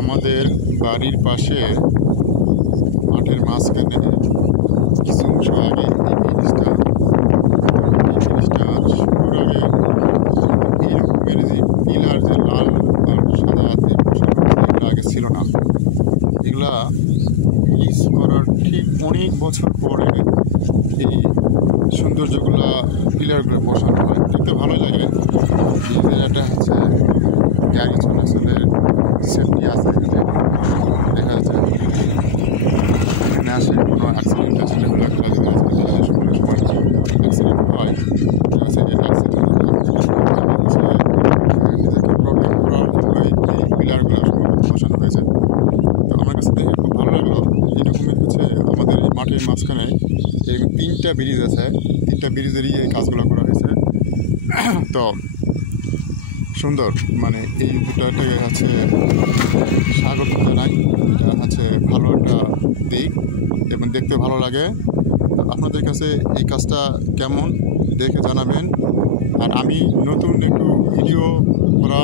আমাদের বাড়ির পাশে মাঠের মাঝখানে কিছু অংশ আগে এই ব্রিজটা শুরুর আগে এই রকমের যে পিলার যে লাল আর সাদা এগুলো আগে ছিল না। এগুলা ব্রিজ করার ঠিক অনেক বছর পরে এই সৌন্দর্যগুলো পিলারগুলো বসানো হয়, দেখতে ভালো লাগে। ব্রিজের একটা গাড়ি চলাচলের সেফটি আছে, দেখা যাচ্ছে এখানে আসে কোনো অ্যাক্সিডেন্ট আসলে খেলাধুলা সময় অ্যাক্সিডেন্ট হয়। নিজেকে প্রোটেক্ট করার জন্য এই পিলারগুলো বসানো হয়েছে। তো আমার কাছে দেখে খুব ভালো লাগলো। এরকমের আমাদের এই মাঠের মাঝখানে এই 3টা ব্রিজ আছে, 3টা ব্রিজেরই এই কাজগুলো করা হয়েছে। তো সুন্দর, মানে এই দুটাকে স্বাগত জানাই। এটা ভালো একটা দিক এবং দেখতে ভালো লাগে। আপনাদের কাছে এই কাজটা কেমন দেখে জানাবেন। আর আমি নতুন একটু ভিডিও করা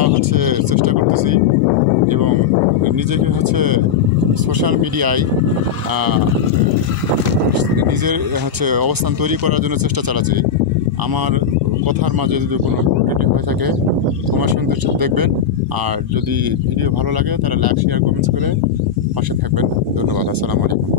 চেষ্টা করতেছি এবং নিজেকে সোশ্যাল মিডিয়ায় নিজের অবস্থান তৈরি করার জন্য চেষ্টা চালাচ্ছি। আমার কথার মাঝে যদি কোনো ক্রিয়েটিভ হয়ে থাকে আমার সঙ্গে দেখবেন। আর যদি ভিডিও ভালো লাগে তাহলে লাইক, শেয়ার, কমেন্টস করে পাশে থাকবেন। ধন্যবাদ। আসসালামু আলাইকুম।